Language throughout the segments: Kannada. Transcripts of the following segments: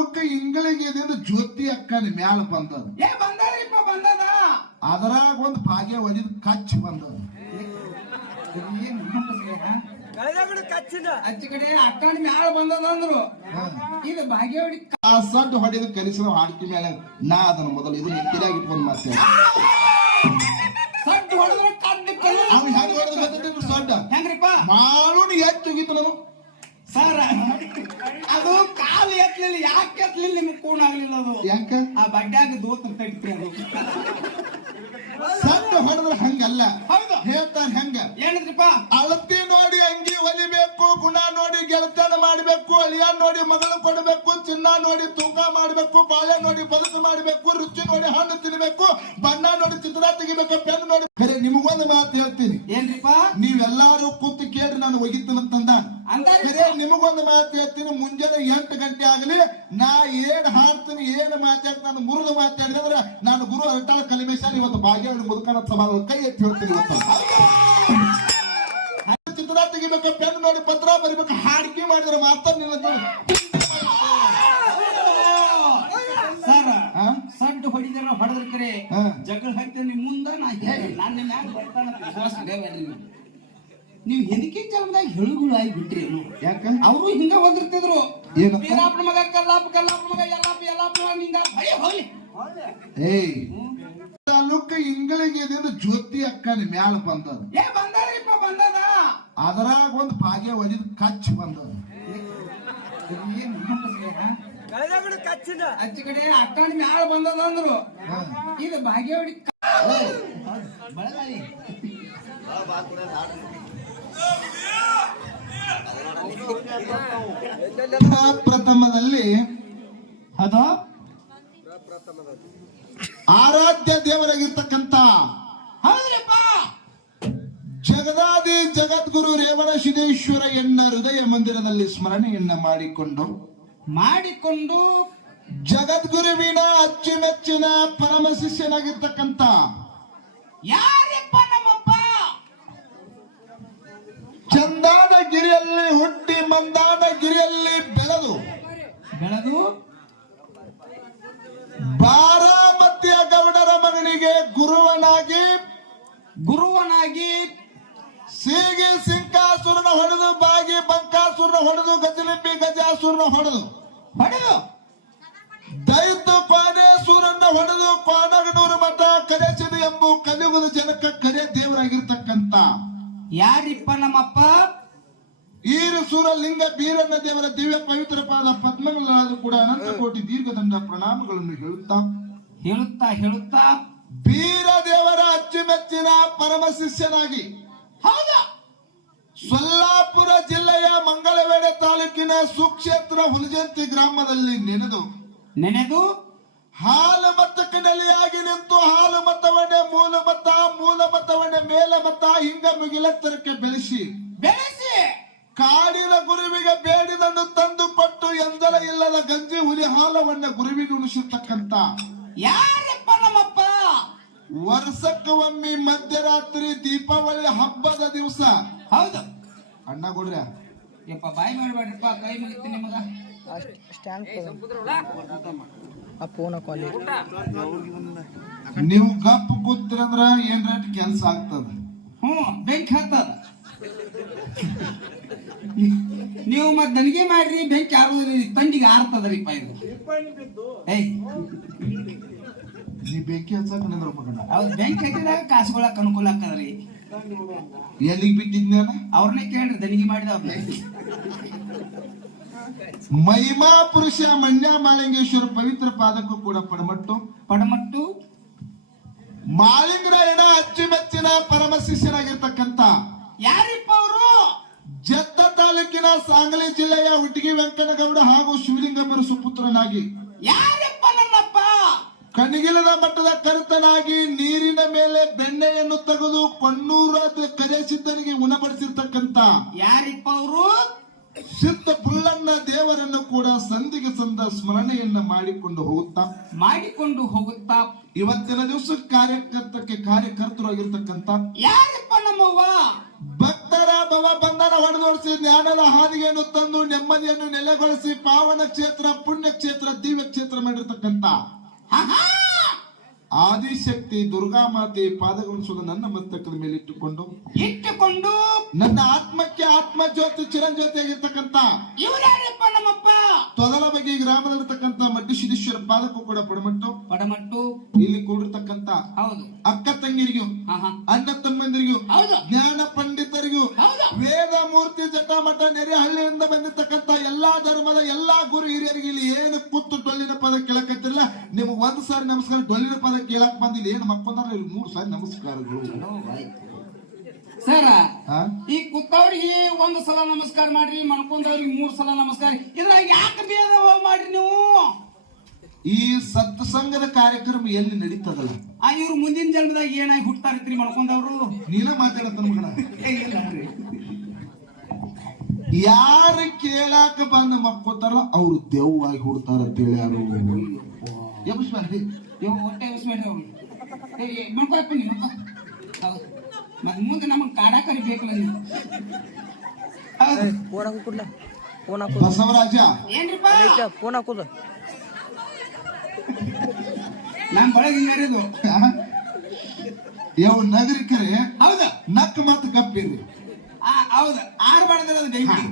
ತಾಲೂಕ ಇಂಗಳಿಗೆ ಜ್ಯೋತಿ ಅಕ್ಕನ ಮ್ಯಾಲ ಬಂದದ. ಏ ಬಂದ್ರಿಪ್ಪ ಬಂದದ. ಅದರಾಗ ಒಂದು ಭಾಗ್ಯ ಒದಿದ್ ಕಚ್ಚಿ ಬಂದದ. ಹೆಚ್ಚು ಅಕ್ಕನ ಮ್ಯಾಲ ಬಂದದ ಅಂದ್ರು. ಇದು ಹೊಡಿ ಆ ಸಡ್ಡು ಹೊಡೆದ ಕಲಿಸಿದ ಹಾಡ್ಕಿ ಮೇಲೆ ನಾ ಅದನ್ನ ಮೊದಲು ಇದು ನೆತ್ತಿರಾಗಿ ಇಟ್ಕೊಂಡ್ ಸಡ್ಡು ಹೊಡೆದ್ರೆ ಹೆಂಗ್ ಸಡ್ಡ? ಹೆಂಗ್ರಿಪ್ಪ? ಎತ್ತು ಹೋಗಿತ್ತು ನಾನು. ಸರ್. ಅದು ಕಾಲು ಎತ್ತಲಿಲ್ಲ ಯಾಕೆ ಎತ್ತಲಿಲ್ಲ ನಿಮ್ಗೆ ಕೂಣ ಆಗ್ಲಿಲ್ಲ ಅದು? ಯಾಕ? ಆ ಬಡ್ಡ್ಯಾಗ ದೋತ್ರ ತಗ್ತಿ ಅದು. ಸಣ್ಣ ಹೊಡೆದ್ರೆ ಹಂಗಲ್ಲ. ಹೌದು. ಹೇಳ್ತಾರೆ ಹೆಂಗ? ಏನಿದ್ರಿಪ್ಪ ಅಳತಿ ನೋಡಿ ಅಂಗಿ ಹೊಲಿಬೇಕು ಗುಣ ನೋಡಿ ಗೆಳತನ ಮಾಡಬೇಕು ಅಳಿಯ ನೋಡಿ ಮಗಳು ಕೊಡಬೇಕು ಚಿನ್ನ ನೋಡಿ ತೂಕ ಮಾಡಬೇಕು ಬಾಳೆ ನೋಡಿ ಬದುಕು ಮಾಡಬೇಕು ರುಚಿ ನೋಡಿ ಹಣ್ಣು ತಿನ್ನಬೇಕು ಬಣ್ಣ ನೋಡಿ ಚಿತ್ರ ತೆಗಿಬೇಕು ಪೆನ್ ನೋಡಿ ಬೇರೆ ನಿಮಗೊಂದು ಮಾತು ಹೇಳ್ತೀನಿ. ಏನ್ರಿಪ್ಪ? ನೀವೆಲ್ಲಾರು ಕೂತು ಕೇಳ್ರಿ ನಾನು ಒಗಿತೀನಂತಂದ ಅಂದಾರಿ ಖರೆ ನಿಮಗೊಂದು ಮಾತು ಹೇಳ್ತೀನಿ ಮುಂಜಾನೆ ಎಂಟು ಗಂಟೆ ಆಗಲಿ ನಾ ಏನ್ ಹಾಡ್ತೀನಿ ಏನ್ ಮಾತಾಡ್ತೀನಿ ನಾನು ಮುರಿದು ಮಾತಾಡಿದ್ರೆ ನಾನು ಗುರು ಅರಟಾಳ ಕಲಿಮೇಶಾನ್ ಇವತ್ತು ಭಾಗ್ಯವಾಡಿ ಮುದುಕನ ಸಮಾಜ ಕೈ ಎತ್ತಿ ಹೇಳ್ತೀನಿ ಇವತ್ತು. ಚಿತ್ರ ತೆಗಿಬೇಕು ಪೆನ್ ನೋಡಿ ಪತ್ರ ಬರಿಬೇಕು ಹಾಡಿಕೆ ಮಾಡಿದ್ರೆ ಮಾತ್ರ ನಿನ್ನ ಸರ್? ಸಡ್ಡು ಹೊಡಿದಾರ ಹೊಡೆದ್ರ ಕರೆ. ಜಗಳ ಹಾಕ್ತೇನೆ ಮುಂದ ನಾ ಹೇಳಿ ನಾನು ಮ್ಯಾಗ ಬರ್ತಾನೆ ವಿಶ್ವಾಸ ಇಡಬೇಡ್ರಿ ನೀವು ನೀವು ಹೆದಕಿ ಜನ್ಮದಾಗ ಹೆಳುಗಳು ಆಗಿ ಬಿಟ್ರಿ ಯಾಕ? ಅವರು ಹಿಂಗ ಓದಿರ್ತಿದ್ರು. ಏನಂತ? ವೀರಾಪನ ಮಗ ಕಲ್ಲಾಪ ಕಲ್ಲಾಪ ಮಗ ಎಲ್ಲಪ್ಪ ಯಲ್ಲಾಪ ಮಗ ನಿಂಗ ಭಯ ಹೋಲಿ ಏಯ್. ತಾಲೂಕ ಇಂಗಳಿಗೆ ಇದರಿಂದ ಜ್ಯೋತಿ ಅಕ್ಕನ ಮ್ಯಾಲ ಬಂದದ. ಏ ಬಂದದ್ರಿಪ್ಪ ಬಂದದ. ಅದರಾಗ ಒಂದು ಭಾಗ್ಯ ಒದಿದ ಕಚ್ ಬಂದದ? ಅಚ್ಚ ಕಡೆ ಅಕ್ಕನ ಮ್ಯಾಲ ಬಂದದ ಅಂದ್ರು. ಇದು ಭಾಗ್ಯವಾಡಿ ಬಳಗಾಯಿ. ಪ್ರಥಮದಲ್ಲಿ ಅದು ಆರಾಧ್ಯ ದೇವರಾಗಿರ್ತಕ್ಕಂತ ಹೌದ್ರಿಪ್ಪ ಜಗದಾದಿ ಜಗದ್ಗುರು ರೇವಣ ಸಿದ್ದೇಶ್ವರ ಎನ್ನ ಹೃದಯ ಮಂದಿರದಲ್ಲಿ ಸ್ಮರಣೆಯನ್ನ ಮಾಡಿಕೊಂಡು ಮಾಡಿಕೊಂಡು ಜಗದ್ಗುರುವಿನ ಅಚ್ಚುಮೆಚ್ಚಿನ ಪರಮ ಶಿಷ್ಯನಾಗಿರ್ತಕ್ಕಂತ ಯಾರಪ್ಪ ನಮ್ಮಪ್ಪ ಚಂದಾನ ಗಿರಿಯಲ್ಲಿ ಹುಟ್ಟಿ ಮಂದಾದ ಗಿರಿಯಲ್ಲಿ ಬೆಳೆದು ಬೆಳೆದು ಬಾರಾಮತಿಯ ಗೌಡರ ಮಗನಿಗೆ ಗುರುವನಾಗಿ ಗುರುವನಾಗಿ ಸೀಗಿ ಸಿಂಕಾಸುರನ ಹೊಡೆದು ಬಾಗಿ ಬಂಕಾಸುರನ ಹೊಡೆದು ಗಜಲಿಂಬಿ ಗಜಾಸುರನ ಹೊಡೆದು ಹೊಡೆದು ದೈತ ಕೋನೇಶ್ವರನ್ನ ಹೊಡೆದು ಕೋನಗನೂರು ಮಠ ಕರೆಸಿದೆ ಎಂಬ ಕಲಿಯುಗದ ಜನಕ್ಕೆ ಕರೆ ದೇವರಾಗಿರ್ತಕ್ಕಂತ ಯಾರಿಪ್ಪ ನಮ್ಮಪ್ಪ? ಈರಸೂರ ಲಿಂಗ ಬೀರಣ್ಣ ದೇವರ ದಿವ್ಯ ಪವಿತ್ರ ಪಾದ ಪದ್ಮಗಳಾದ ಕೂಡ ಅನಂತ ಕೋಟಿ ದೀರ್ಘದಂಡ ಪ್ರಣಾಮಗಳನ್ನು ಹೇಳುತ್ತಾ? ಹೇಳುತ್ತಾ ಹೇಳುತ್ತಾ? ಬೀರ ದೇವರ ಅಚ್ಚುಮೆಚ್ಚಿನ ಪರಮ ಶಿಷ್ಯನಾಗಿ. ಹೌದಾ? ಸೊಲ್ಲಾಪುರ ಜಿಲ್ಲೆಯ ಮಂಗಳವೇಡೆ ತಾಲೂಕಿನ ಸುಕ್ಷೇತ್ರ ಹುಲಜಂತಿ ಗ್ರಾಮದಲ್ಲಿ ನೆನೆದು ನೆನೆದು ಹಾಲು ಮತ್ತಕ್ಕೆ ನೆಲೆಯಾಗಿ ನಿಂತು ಹಾಲು ಮತವನ್ನೇ ಮೂಲ ಮತ ಮೂಲ ಮತವನ್ನೇ ಮೇಲ ಮತ ಹಿಂಗ ಮುಗಿಲತ್ತರಕ್ಕೆ ಬೆಳೆಸಿ. ಬೆಳೆಸಿ. ಕಾಡಿನ ಗುರುವಿಗೆ ಬೇಡಿದನ್ನು ತಂದು ಪಟ್ಟು ಎಂದಲ ಇಲ್ಲದ ಗಂಜಿ ಹುಲಿ ಹಾಲವನ್ನ ಗುರುವಿಗೆ ಉಣಿಸಿರ್ತಕ್ಕಂತ ಯಾರಪ್ಪ ನಮ್ಮಪ್ಪ? ವರ್ಷಕ್ಕೆ ಒಮ್ಮೆ ಮಧ್ಯರಾತ್ರಿ ದೀಪಾವಳಿ ಹಬ್ಬದ ದಿವಸ. ಹೌದು. ಅಣ್ಣ ಕೊಡ್ರ. ಯಪ್ಪ ಬಾಯಿ ಮಾಡಬೇಡ್ರಪ್ಪ ಕೈ ಮುಗಿತೀನಿ ನಿಮಗ. ಸ್ಟ್ಯಾಂಡ್ ಆ ಫೋನ್ ಕ್ವಾಲಿಟಿ ನೀವು ಗಪ್ ಕೂತಿರಂದ್ರ ಏನ್ ರೇಟ್ ಕೆಲಸ ಆಗ್ತದ? ಹ್ಞೂ ಬೆಂಕಿ ಹತ್ತದ. ನೀವು ಮತ್ತೆ ನನಗೆ ಮಾಡ್ರಿ ಬೆಂಕಿ ಆರೋದ್ರಿ ತಂಡಿಗೆ ಆರ್ತದ್ರಿಪ್ಪ ಇದು. ಏಯ್. ನೀ ಬೆಂಕಿ ಹಚ್ಚಕ್ ನಿಂದ್ರ ಮಗನ ಅವ್ರ ಬೆಂಕಿ ಹತ್ತಿದಾಗ ಕಾಸುಗಳಕ್ಕೆ ಅನುಕೂಲ ಆಗ್ತದ್ರಿ. ಎಲ್ಲಿಗೆ ಬಿಟ್ಟಿದ್ನ ಅವ್ರನ್ನೇ ಕೇಳ್ರಿ ದನಿಗೆ ಮಾಡಿದವ್ ಮಹಿಮಾ ಪುರುಷ ಮಂಡ್ಯ ಮಾಳಿಂಗೇಶ್ವರ ಪವಿತ್ರ ಪಾದಕ್ಕೂ ಕೂಡ ಪಡಮಟ್ಟು. ಪಡಮಟ್ಟು. ಮಾಳಿಂಗರಾಯಣ ಅಚ್ಚುಮೆಚ್ಚಿನ ಪರಮ ಶಿಷ್ಯರಾಗಿರ್ತಕ್ಕಂತ ಯಾರಿಪ್ಪ ಅವರು? ಜತ್ತ ತಾಲೂಕಿನ ಸಾಂಗ್ಲಿ ಜಿಲ್ಲೆಯ ಹುಟ್ಟಿಗೆ ವೆಂಕಟಗೌಡ ಹಾಗೂ ಶಿವಲಿಂಗಮ್ಮರ ಸುಪುತ್ರನಾಗಿ. ಯಾರಪ್ಪ ನನ್ನಪ್ಪ? ಕಣಗಿಲದ ಮಟ್ಟದ ಕರ್ತನಾಗಿ ನೀರಿನ ಮೇಲೆ ಬೆಣ್ಣೆಯನ್ನು ತೆಗೆದು ಕೊಣ್ಣೂರ ಕರೆ ಸಿದ್ಧನಿಗೆ ಉಣಬಡಿಸಿರ್ತಕ್ಕಂತ ಯಾರಿಪ್ಪ ಅವರು? ಸಿದ್ಧ ಬುಲ್ಲಣ್ಣ ದೇವರನ್ನು ಕೂಡ ಸಂಧಿಗೆ ಸಂದ ಸ್ಮರಣೆಯನ್ನ ಮಾಡಿಕೊಂಡು ಹೋಗುತ್ತಾ? ಮಾಡಿಕೊಂಡು ಹೋಗುತ್ತಾ? ಇವತ್ತಿನ ದಿವಸ ಕಾರ್ಯಕರ್ತಕ್ಕೆ ಕಾರ್ಯಕರ್ತರಾಗಿರ್ತಕ್ಕಂತ ಯಾರಪ್ಪ ನಮ್ಮವ್ವ? ಭಕ್ತರ ಭವ ಬಂಧನ ಹೊಡೆದೋಡಿಸಿ ಜ್ಞಾನದ ಹಾದಿಗೆಯನ್ನು ತಂದು ನೆಮ್ಮದಿಯನ್ನು ನೆಲೆಗೊಳಿಸಿ ಪಾವನ ಕ್ಷೇತ್ರ ಪುಣ್ಯ ಕ್ಷೇತ್ರ ದಿವ್ಯ ಕ್ಷೇತ್ರ ಮಾಡಿರ್ತಕ್ಕಂತ! ಆದಿಶಕ್ತಿ ದುರ್ಗಾ ಮಾತೆ ಪಾದಗಳನ್ನು ಸುದ ನನ್ನ ಮಸ್ತಕದ ಮೇಲೆ ಇಟ್ಟುಕೊಂಡು ಇಟ್ಟುಕೊಂಡು ನನ್ನ ಆತ್ಮಕ್ಕೆ ಆತ್ಮ ಜ್ಯೋತಿ ಚಿರಂಜ್ಯೋತಿ ಆಗಿರ್ತಕ್ಕಂಥ ಇವರ್ಯಾರಪ್ಪ ನಮ್ಮಪ್ಪ? ತೊದಲ ಬಗ್ಗೆ ಗ್ರಾಮದಲ್ಲಿರ್ತಕ್ಕಂತ ಮಡ್ಡಿ ಸಿದ್ದೇಶ್ವರ ಪಾದಕ್ಕೂ ಕೂಡ ಪಡಮಟ್ಟು ಪಡಮಟ್ಟು ಇಲ್ಲಿ ಕೂಡಿರ್ತಕ್ಕಂತ ಹೌದು. ಅಕ್ಕ ತಂಗಿರಿಗೂ ಅಣ್ಣ ತಮ್ಮಂದಿರಿಗೂ ಹೌದು. ಜ್ಞಾನ ಪಂಡಿತರಿಗೂ ಹೌದು. ವೇದ ಮೂರ್ತಿ ಜಟಾಮಠ ನೆರೆಹಳ್ಳಿಯಿಂದ ಬಂದಿರತಕ್ಕಂತ ಎಲ್ಲಾ ಧರ್ಮದ ಎಲ್ಲಾ ಗುರು ಹಿರಿಯರಿಗೆ ಇಲ್ಲಿ ಏನು ಕೂತು ಡೊಲ್ಲಿನ ಪದ ಕೇಳಕತ್ತಿಲ್ಲ ನಿಮ್ಗೆ ಒಂದ್ ಸಾರಿ ನಮಸ್ಕಾರ ಡೊಲ್ಲಿನ ಪದ ಕೇಳಕ್ ಬಂದಿಲ್ಲ. ಏನು ಮಕ್ಕೊಂಡ್ರ ಇಲ್ಲಿ ಮೂರ್ ಸಾರಿ ನಮಸ್ಕಾರಗಳು. ಸರ? ಈ ಕುತ್ತವ್ರಿಗೆ ಒಂದು ಸಲ ನಮಸ್ಕಾರ ಮಾಡ್ರಿ ಮಣ್ಕೊಂಡವ್ರಿಗೆ ಮೂರ್ ಸಲ ನಮಸ್ಕಾರ. ಇದ್ರಾಗ ಯಾಕೆ ಭೇದ ಮಾಡ್ರಿ ನೀವು? ಈ ಸತ್ಸಂಗದ ಕಾರ್ಯಕ್ರಮ ಎಲ್ಲಿ ನಡೀತದಲ್ಲ? ಆ ಇವ್ರು ಮುಂದಿನ ಜನ್ಮದಾಗ ಏನಾಗಿ ಹುಟ್ತಾರಿತ್ರಿ ಮಣ್ಕೊಂಡವ್ರು ನೀನ ಮಾತಾಡತ್ತ ಮಗನ? ಯಾರು ಕೇಳಾಕ ಬಂದು ಮಕ್ಕೋತಾರಲ್ಲ ಅವ್ರು ದೆವ್ವಾಗಿ ಹುಡ್ತಾರ ತಿಳಿಯಾರು ಯಾರು ಇವ್ ಹೊಟ್ಟೆ ಅವ್ರು ಮಣ್ಕೊಳಪ್ಪ ನೀವು ಹೌದು. ಮುಂದೆ ನಮಗ್ ಕಾಡ ಕರಿಬೇಕಲ್ಲ ನೀವು ಹೌದು. ಫೋನ್ ಹಾಕು ಕೊಡ್ಲ? ಫೋನ್ ಹಾಕೋದು ಬಸವರಾಜ. ಏನ್ರಿಪ್ಪ? ಫೋನ್ ಹಾಕೋದು ನಮ್ ಬಳಗ ಹಿಂಗಾರಿದು ಯಾವ ನಗರಿಕರೇ ಹೌದು. ನಕ್ ಮತ್ತು ಕಪ್ಪಿರಿ ಆ ಹೌದು. ಮಾಡಿದ್ರೆ ಅದು ಬೆಂಕಿ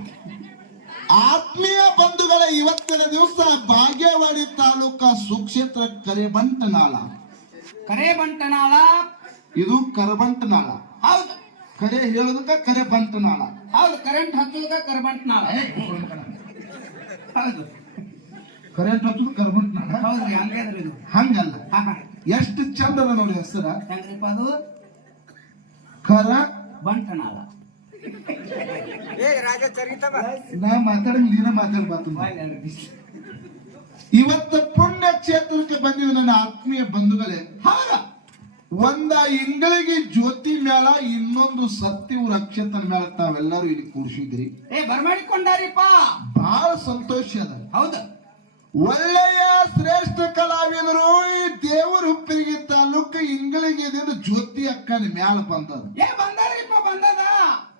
ಆತ್ಮೀಯ ಬಂಧುಗಳ ಇವತ್ತಿನ ದಿವಸ ಭಾಗ್ಯವಾಡಿ ತಾಲೂಕ ಸುಕ್ಷೇತ್ರ ಕರೆಬಂಟನಾಳ. ಕರೆ ಬಂಟನಾಳ ಇದು ಕರಬಂಟನಾಳ. ಹೌದು. ಕರೆ ಹೇಳೋದಕ್ಕ ಕರೆಬಂಟನಾಳ. ಹೌದು ಕರೆಂಟ್ ಹಚ್ಚೋದಕ್ಕ ಕರಬಂಟನಾಳ. ಹೌದು. ಕರೆಂಟ್ ಹಚ್ಚೋದು ಕರಬಂಟನಾಳ? ಹೌದ್ರಿ ಹಂಗೆ ಅದ್ರಿ ಇದು. ಹಂಗಲ್ಲ. ಎಷ್ಟು ಚಂದದ ನೋಡಿ ಹೆಸರ? ಹೆಂಗ್ರಿಪ್ಪ ಅದು? ಕರ ಬಂಟನಾಳ. ನಾ ಮಾತಾಡಂಗ್ ನೀನ ಮಾತಾಡ್ಬಾರ್ದು ಇವತ್ತು ಪುಣ್ಯ ಕ್ಷೇತ್ರಕ್ಕೆ ಬಂದಿದ ನನ್ನ ಆತ್ಮೀಯ ಬಂಧುಗಳೇ ಹಾಗ. ಒಂದ ಇಂಗಳಿಗೆ ಜ್ಯೋತಿ ಮೇಳ ಇನ್ನೊಂದು ಸತ್ಯವು ರಕ್ಷತನ ಮೇಳ ತಾವೆಲ್ಲರೂ ಇಲ್ಲಿ ಕೂರಿಸಿದ್ರಿ ಏ ಬರ್ಮಾಡಿಕೊಂಡಾರಿಪ್ಪ. ಬಹಳ ಸಂತೋಷ ಅದ. ಹೌದು. ಒಳ್ಳೆಯ ಶ್ರೇಷ್ಠ ಕಲಾವಿದರು ಈ ದೇವರ ಉಪ್ಪಿಗೆ ತಾಲೂಕು ಇಂಗಳಿಗೆ ಜ್ಯೋತಿ ಅಕ್ಕನ ಮ್ಯಾಲ ಬಂದದ. ಏ ಬಂದಾರಿಪ್ಪ ಬಂದದ.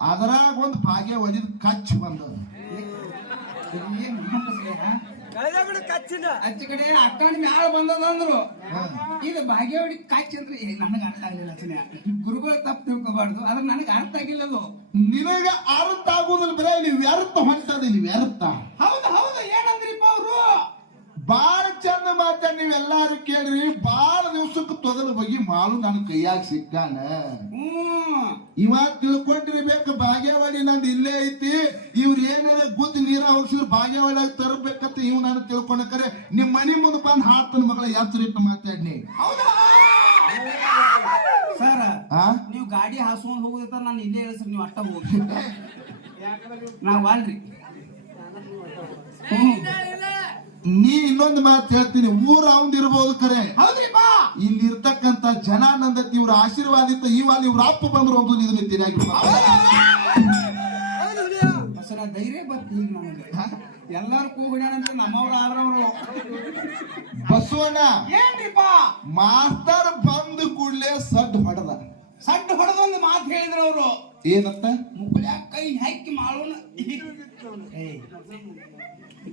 ಅದರಾಗ ಒಂದು ಭಾಗ್ಯ ಒದಿದ್ ಕಚ್ ಬಂದ? ಆಚೆ ಕಡೆ ಅಕ್ಕನ ಮ್ಯಾಲ ಬಂದದ ಅಂದ್ರು ಇದು ಭಾಗ್ಯವಾಡಿ ಕಾಚಿ ಅಂದ್ರೆ ಏ, ನನಗ್ ಅರ್ಥ ಆಗಿಲ್ಲ ಚಿನ್ನ ಗುರುಗಳು ತಪ್ಪು ತಿಳ್ಕೋಬಾರ್ದು. ಆದ್ರೆ ನನಗೆ ಅರ್ಥ ಆಗಿಲ್ಲ ಅದು. ನಿನಗ ಅರ್ಥ ಆಗುದಿಲ್ಲ ಬರೇ ಇಲ್ಲಿ ವ್ಯರ್ಥ ಹೊಂಟದ ಇಲ್ಲಿ ವ್ಯರ್ಥ. ಹೌದು ಹೌದು ಏನಂದ್ರಿಪ್ಪ ಅವರು? ಬಾಳ ಚಂದ ಮಾತಾಡಿ ನೀವೆಲ್ಲಾರು ಕೇಳ್ರಿ ಬಾಳ ದಿವ್ಸಕ್ಕೆ ತೊಗಲು ಬಗಿ ಮಾಲು ನನ್ನ ಕೈಯಾಗ ಸಿಕ್ಕಾನ. ಇವಾಗ ತಿಳ್ಕೊಂಡಿರ್ಬೇಕು ಭಾಗ್ಯವಾಡಿ ನಂದು ಇಲ್ಲೇ ಐತಿ. ಇವ್ರ ಏನಾರ ಗುದ್ದ ನೀರ ಹೋಗ್ಸಿದ್ರು ಬಾಗೇವಾಡಿಯಾಗ ತರಬೇಕಂತ ಇವ್ ನಾನು ತಿಳ್ಕೊಂಡಕರೆ ನಿಮ್ ಮನೆ ಮುಂದೆ ಬಂದು ಹಾಡ್ತಾನ ಮಗಳ ಎತ್ತರ ಇಟ್ಟು ಮಾತಾಡ್ನಿ. ಹೌದಾ? ಸರ್ ನೀವು ಗಾಡಿ ಹಾಸ್ಕೊಂಡು ಹೋಗುದಿತ್ತ ನಾನು ಇಲ್ಲೇ ಹೇಳ್ಸ್ರಿ ನೀವು ಅಷ್ಟ ಹೋಗಿ ನಾವ್ ಅಲ್ರಿ. ಹ್ಮ್. ನೀ ಇನ್ನೊಂದು ಮಾತು ಹೇಳ್ತೀನಿ ಊರ ಅವಂದ್ ಇರ್ಬೋದು ಕರೆ. ಹೌದ್ರಿಪ್ಪ ಇಲ್ಲಿ ಇರ್ತಕ್ಕಂತ ಜನ ನಂದತಿ ಇವ್ರ ಆಶೀರ್ವಾದಿತ ಇವಾಗ ಇವ್ರ ಅಪ್ಪ ಬಂದ್ರು ಒಂದು ಇದನ್ನ ತಿನ್ನಾಗಿ ಬಸನ ಧೈರ್ಯ ಬರ್ತೀನಿ ನನಗೆ. ಎಲ್ಲಾರು ಅಂತ ನಮ್ಮವ್ರು ಆದ್ರವ್ರು. ಬಸವಣ್ಣ ಏನ್ರಿಪ್ಪ ಮಾಸ್ತರ್ ಬಂದ ಕೂಡ್ಲೆ ಸಡ್ ಹೊಡೆದ. ಸಡ್ಡು ಹೊಡೆದೊಂದು ಮಾತು ಹೇಳಿದ್ರು ಅವರು. ಏನಂತ? ಮುಕ್ಕಳ ಕೈ ಹಾಕಿ ಮಾಡೋಣ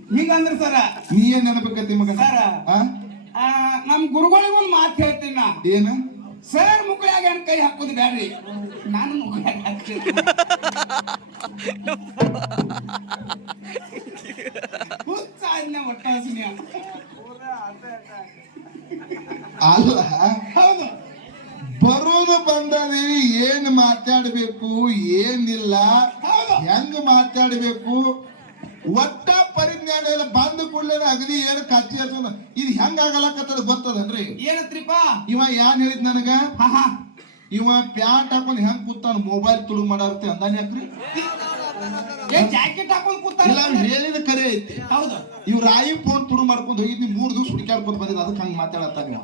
ಹಿಂಗಂದ್ರ ಸರ ನೀ ಏನ್ ನೆನಪಕ್ಕತಿ ಮಗ ಸರ ನಮ್ ಗುರುಗಳಿಗೆ ಒಂದು ಮಾತು ಹೇಳ್ತೀನಿ ನಾ. ಏನ? ಸರ್ ಮುಕ್ಕಳಾಗ ಏನ್ ಕೈ ಹಾಕೋದು ಬ್ಯಾಡ್ರಿ? ನಾನು ಮುಕ್ಕಳಾಗ ಹಾಕ್ತೀನಿ. ಹುಚ್ಚ ಆಜ್ಞೆ ಒಟ್ಟ ಹಸಿನ. ಅಲ್ಲ ಹೌದು. ಬರೋದು ಬಂದದಿ ಏನ್ ಮಾತಾಡ್ಬೇಕು ಏನಿಲ್ಲ. ಹೆಂಗ್ ಮಾತಾಡ್ಬೇಕು? ಒಟ್ಟ ಪರಿಜ್ಞಾನ ಇಲ್ಲ. ಬಂದ ಕೂಡಲೇ ಅಗದಿ ಏನು ಕಚ್ಚಿ ಇದು ಹೆಂಗ್ ಆಗಲಕತ್ತದ ಗೊತ್ತದನ್ರಿ? ಏನತ್ರಿಪ್ಪ? ಇವ ಯಾನ್ ಹೇಳಿದ್ ನನಗ? ಇವ ಪ್ಯಾಂಟ್ ಹಾಕೊಂಡ್ ಹೆಂಗ್ ಕೂತಾನ? ಮೊಬೈಲ್ ತುಳು ಮಾಡಾರ್ತಿ ಅಂದಾನೆ ಯಾಕ್ರಿ? ಜಾಕೆಟ್ ಹಾಕೊಂಡ್ ಹೇಳಿದ ಕರೆ ಐತಿ. ಹೌದು. ಇವ್ರ ಐ ಫೋನ್ ತುಳು ಮಾಡ್ಕೊಂಡು ಹೋಗಿದ್ನಿ ಮೂರ್ ದಿವ್ಸ ಹುಡುಕ್ಯಾಡ್ಕೊಂಡ್ ಬಂದಿದ್ ಅದಕ್ಕೆ ಹಂಗ್ ಮಾತಾಡತ್ತಾನ ಇವ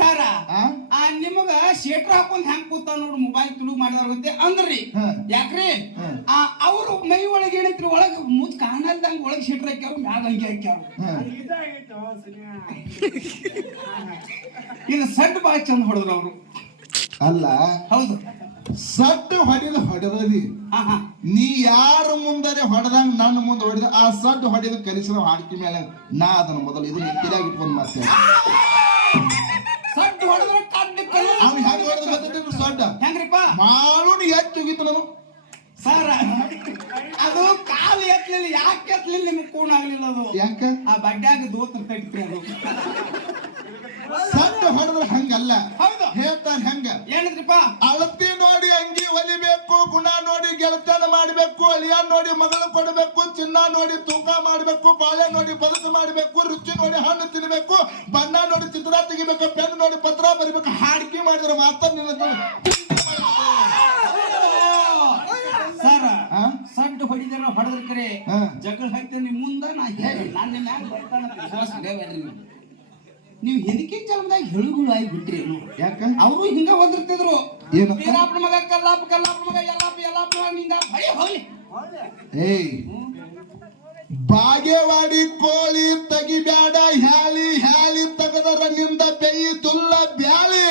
ಸಾರ ಆ? ನಿಮಗ ಶೇಟ್ರ್ ಹಾಕೊಂಡ್ ಹೆಂಗ್ ಕೂತ ನೋಡು ಮೊಬೈಲ್ ತುಳು ಮಾಡಿದಾರ ಗೊತ್ತೆ ಅಂದ್ರಿ. ಯಾಕ್ರಿ. ಆ ಅವ್ರು ಮೈ ಒಳಗೆ ಏನೈತ್ರಿ? ಒಳಗ ಮುದ್ ಕಾಣಲ್ದಂಗ ಒಳಗ್ ಶೇಟ್ರ್ ಹಾಕ್ಯಾವ ಮ್ಯಾಲ ಹಂಗೆ ಹಾಕ್ಯಾವ. ಇದು ಸಡ್ ಬಾಳ ಚಂದ ಹೊಡೆದ್ರು ಅವರು. ಅಲ್ಲ ಹೌದು. ಸಡ್ಡು ಹೊಡೆದ ಹೊಡೆದದಿ. ಹಾ ಹಾ. ನೀ ಯಾರ ಮುಂದರೆ ಹೊಡೆದಂಗ ನನ್ನ ಮುಂದೆ ಹೊಡೆದ ಆ ಸಡ್ಡು ಹೊಡೆದ ಕಲಿಸಿದ ಹಾಡ್ಕಿ ಮೇಲೆ ನಾ ಅದನ್ನ ಮೊದಲು ಇದು ನೆತ್ತಿರಾಗಿ ಇಟ್ಕೊಂಡ್ ಮಾತೇನೆ ಸಡ್ ಹೊಡೆದ್ರ ಕಡ್ಡಿ ಕಲ್ಲು ಅವ್ನು ಹೆಂಗ್ ಹೊಡೆದ ಗೊತ್ತಿದ್ರು ಸಡ್ಡ ಹೆಂಗ್ರಿಪ್ಪ ಮಾಡು ಎತ್ತು ಹೋಗಿತ್ತು ನಾನು. ಸರ್ ಅದು ಕಾಲು ಎತ್ತಲಿಲ್ಲ ಯಾಕೆ ಎತ್ತಲಿಲ್ಲ ನಿಮ್ಗೆ ಕೂನ್ ಆಗ್ಲಿಲ್ಲ ಅದು? ಯಾಕ? ಆ ಬಡ್ಡ್ಯಾಗ ದೋತ್ರ ತಟ್ಟಿ ಅದು. ಹೊಡೆದ್ರ ಹಂಗಲ್ಲ. ಹೌದು. ಹೇಳ್ತಾರ ಹೆಂಗ. ಏನಿದ್ರಿಪ್ಪ? ಅಳಿಯ ನೋಡಿ ಮಗಳು ಕೊಡಬೇಕು ಚಿನ್ನ ನೋಡಿ ತೂಕ ಮಾಡಬೇಕು ಬಾಳೆ ನೋಡಿ ಬದುಕು ಮಾಡಬೇಕು ರುಚಿ ನೋಡಿ ಹಣ್ಣು ತಿನ್ನಬೇಕು ಬಣ್ಣ ನೋಡಿ ಚಿತ್ರ ತೆಗಿಬೇಕು ಪೆನ್ ನೋಡಿ ಪತ್ರ ಬರಿಬೇಕು ಹಾಡಿಕೆ ಮಾಡಿದ್ರೆ ಮಾತ್ರ ಸರ್? ಸಡ್ಡು ಹೊಡಿದಾರ ಹೊಡೆದ್ರ ಕರೆ. ಜಗಳ ಹಾಕ್ತೇನೆ ನಿಮ್ ಮುಂದೆ ನಾ ಹೇಳಿ ನನ್ನ ಮ್ಯಾಗ ಬರ್ತಾನ ವಿಶ್ವಾಸ ಇಡಬೇಡ್ರಿ ನೀವು. ಹೆದಕಿನ ಜನ್ಮದಾಗ ಹೆಳುಗಳು ಆಗಿ ಬಿಟ್ರಿ ಯಾಕ? ಅವರು ಹಿಂಗ ಓದಿರ್ತಿದ್ರು ಏನಂತ? ವೀರಾಪನ ಮಗ ಕಲ್ಲಾಪ ಕಲ್ಲಾಪ ಮಗ ಎಲ್ಲಾಪ ಎಲ್ಲಾಪ ನಿಂಗ ಭಯ ಹೋಗ್ಲಿ. ಏ ಬಾಗೇವಾಡಿ ಕೋಳಿ ತಗಿಬ್ಯಾಡ ಹ್ಯಾಲಿ ಹ್ಯಾಲಿ ತೆಗದರ ನಿಂದ ಬೆಯಿ ತುಲ್ಲ ಬ್ಯಾಳಿ.